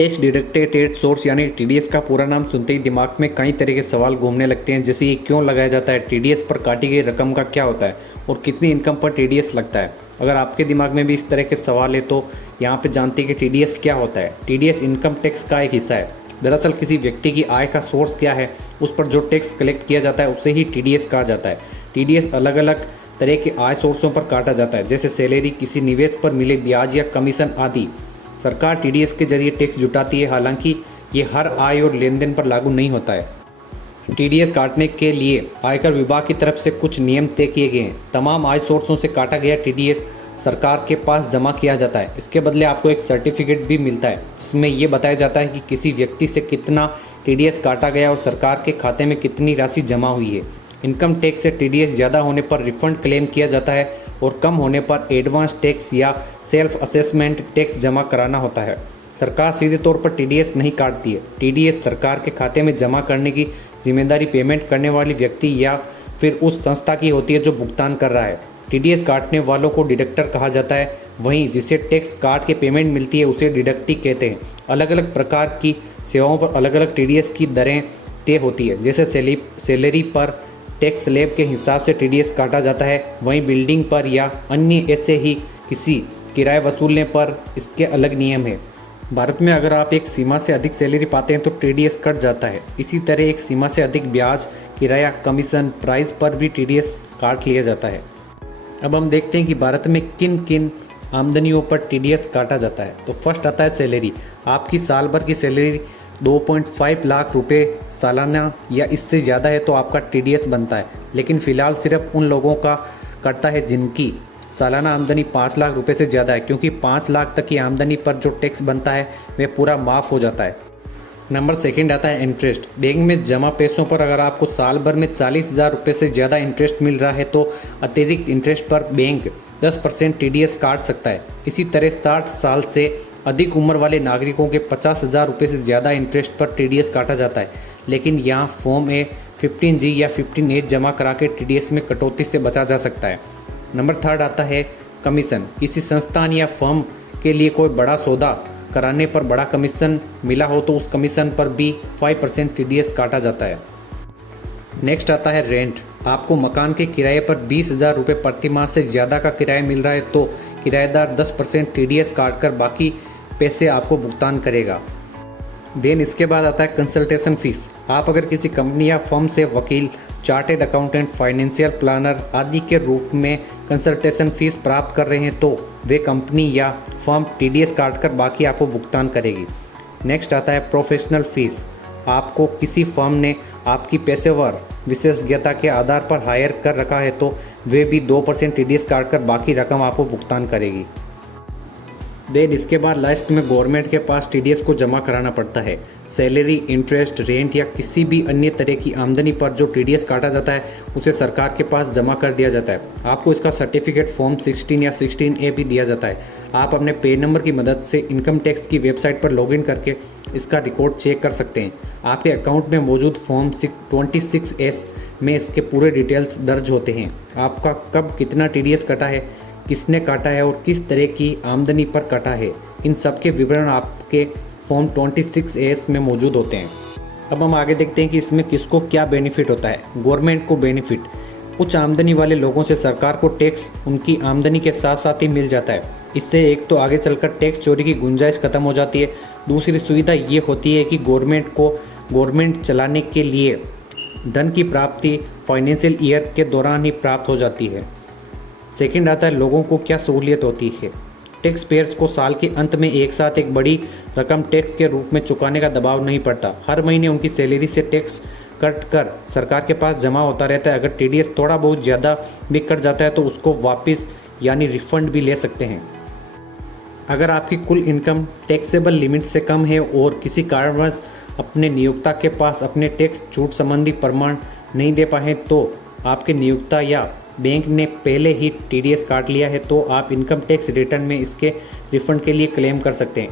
Tax deducted at source यानी TDS का पूरा नाम सुनते ही दिमाग में कई तरह के सवाल घूमने लगते हैं, जैसे ये क्यों लगाया जाता है, टीडीएस पर काटी गई रकम का क्या होता है और कितनी इनकम पर टीडीएस लगता है। अगर आपके दिमाग में भी इस तरह के सवाल है तो यहाँ पे जानते हैं कि टीडीएस क्या होता है। टीडीएस इनकम टैक्स का एक हिस्सा है। दरअसल किसी व्यक्ति की आय का सोर्स क्या है, उस पर जो टैक्स कलेक्ट किया जाता है उसे ही टीडीएस कहा जाता है। टीडीएस अलग अलग तरह के आय सोर्सों पर काटा जाता है, जैसे सैलरी, किसी निवेश पर मिले ब्याज या कमीशन आदि। सरकार टीडीएस के जरिए टैक्स जुटाती है, हालांकि ये हर आय और लेन देन पर लागू नहीं होता है। टीडीएस काटने के लिए आयकर विभाग की तरफ से कुछ नियम तय किए गए हैं। तमाम आय सोर्सों से काटा गया टीडीएस सरकार के पास जमा किया जाता है। इसके बदले आपको एक सर्टिफिकेट भी मिलता है, जिसमें ये बताया जाता है कि किसी व्यक्ति से कितना टीडीएस काटा गया और सरकार के खाते में कितनी राशि जमा हुई है। इनकम टैक्स से टीडीएस ज़्यादा होने पर रिफंड क्लेम किया जाता है और कम होने पर एडवांस टैक्स या सेल्फ असेसमेंट टैक्स जमा कराना होता है। सरकार सीधे तौर पर टीडीएस नहीं काटती है। टीडीएस सरकार के खाते में जमा करने की जिम्मेदारी पेमेंट करने वाली व्यक्ति या फिर उस संस्था की होती है जो भुगतान कर रहा है। टीडीएस काटने वालों को डिडक्टर कहा जाता है, वहीं जिसे टैक्स काट के पेमेंट मिलती है उसे डिडक्टी कहते हैं। अलग अलग प्रकार की सेवाओं पर अलग अलग टीडीएस की दरें तय होती है, जैसे सैलरी पर टैक्स स्लैब के हिसाब से टीडीएस काटा जाता है, वहीं बिल्डिंग पर या अन्य ऐसे ही किसी किराए वसूलने पर इसके अलग नियम है। भारत में अगर आप एक सीमा से अधिक सैलरी पाते हैं तो टीडीएस कट जाता है। इसी तरह एक सीमा से अधिक ब्याज, किराया, कमीशन, प्राइस पर भी टीडीएस काट लिया जाता है। अब हम देखते हैं कि भारत में किन किन आमदनियों पर टीडीएस काटा जाता है। तो फर्स्ट आता है सैलरी। आपकी साल भर की सैलरी 2.5 लाख रुपए सालाना या इससे ज़्यादा है तो आपका टीडीएस बनता है, लेकिन फ़िलहाल सिर्फ उन लोगों का कटता है जिनकी सालाना आमदनी 5 लाख रुपए से ज़्यादा है, क्योंकि 5 लाख तक की आमदनी पर जो टैक्स बनता है वह पूरा माफ़ हो जाता है। नंबर सेकंड आता है इंटरेस्ट। बैंक में जमा पैसों पर अगर आपको साल भर में 40,000 रुपये से ज़्यादा इंटरेस्ट मिल रहा है तो अतिरिक्त इंटरेस्ट पर बैंक 10% टीडीएस काट सकता है। इसी तरह 60 साल से अधिक उम्र वाले नागरिकों के 50,000 रुपये से ज़्यादा इंटरेस्ट पर टीडीएस काटा जाता है, लेकिन यहाँ फॉर्म ए 15G या 15H जमा करा के टीडीएस में कटौती से बचा जा सकता है। नंबर थर्ड आता है कमीशन। किसी संस्थान या फर्म के लिए कोई बड़ा सौदा कराने पर बड़ा कमीशन मिला हो तो उस कमीशन पर भी 5% टीडीएस काटा जाता है। नेक्स्ट आता है रेंट। आपको मकान के किराए पर 20,000 रुपये प्रति माह से ज़्यादा का किराया मिल रहा है तो किराएदार 10% टीडीएस काट कर बाकी पैसे आपको भुगतान करेगा। देन इसके बाद आता है कंसल्टेशन फीस। आप अगर किसी कंपनी या फर्म से वकील, चार्टेड अकाउंटेंट, फाइनेंशियल प्लानर आदि के रूप में कंसल्टेशन फीस प्राप्त कर रहे हैं तो वे कंपनी या फर्म टीडीएस काट कर बाकी आपको भुगतान करेगी। नेक्स्ट आता है प्रोफेशनल फीस। आपको किसी फर्म ने आपकी पेशेवर विशेषज्ञता के आधार पर हायर कर रखा है तो वे भी 2% टीडीएस काट कर बाकी रकम आपको भुगतान करेगी। देन इसके बाद लास्ट में गवर्नमेंट के पास टीडीएस को जमा कराना पड़ता है। सैलरी, इंटरेस्ट, रेंट या किसी भी अन्य तरह की आमदनी पर जो टीडीएस काटा जाता है उसे सरकार के पास जमा कर दिया जाता है। आपको इसका सर्टिफिकेट फॉर्म 16 या 16A भी दिया जाता है। आप अपने पेन नंबर की मदद से इनकम टैक्स की वेबसाइट पर लॉगिन करके इसका रिकॉर्ड चेक कर सकते हैं। आपके अकाउंट में मौजूद फॉर्म 26S में इसके पूरे डिटेल्स दर्ज होते हैं। आपका कब कितना टीडीएस कटा है, किसने काटा है और किस तरह की आमदनी पर कटा है, इन सब के विवरण आपके फॉर्म 26A में मौजूद होते हैं। अब हम आगे देखते हैं कि इसमें किसको क्या बेनिफिट होता है। गवर्नमेंट को बेनिफिट। उच्च आमदनी वाले लोगों से सरकार को टैक्स उनकी आमदनी के साथ साथ ही मिल जाता है। इससे एक तो आगे चलकर टैक्स चोरी की गुंजाइश खत्म हो जाती है। दूसरी सुविधा ये होती है कि गवर्नमेंट चलाने के लिए धन की प्राप्ति फाइनेंशियल ईयर के दौरान ही प्राप्त हो जाती है। सेकंड आता है लोगों को क्या सहूलियत होती है। टैक्स पेयर्स को साल के अंत में एक साथ एक बड़ी रकम टैक्स के रूप में चुकाने का दबाव नहीं पड़ता। हर महीने उनकी सैलरी से टैक्स कट कर सरकार के पास जमा होता रहता है। अगर टीडीएस थोड़ा बहुत ज़्यादा भी कट जाता है तो उसको वापस यानी रिफंड भी ले सकते हैं। अगर आपकी कुल इनकम टैक्सेबल लिमिट से कम है और किसी कारणवश अपने नियोक्ता के पास अपने टैक्स छूट संबंधी प्रमाण नहीं दे पाए तो आपके नियोक्ता या बैंक ने पहले ही टीडीएस काट लिया है तो आप इनकम टैक्स रिटर्न में इसके रिफंड के लिए क्लेम कर सकते हैं।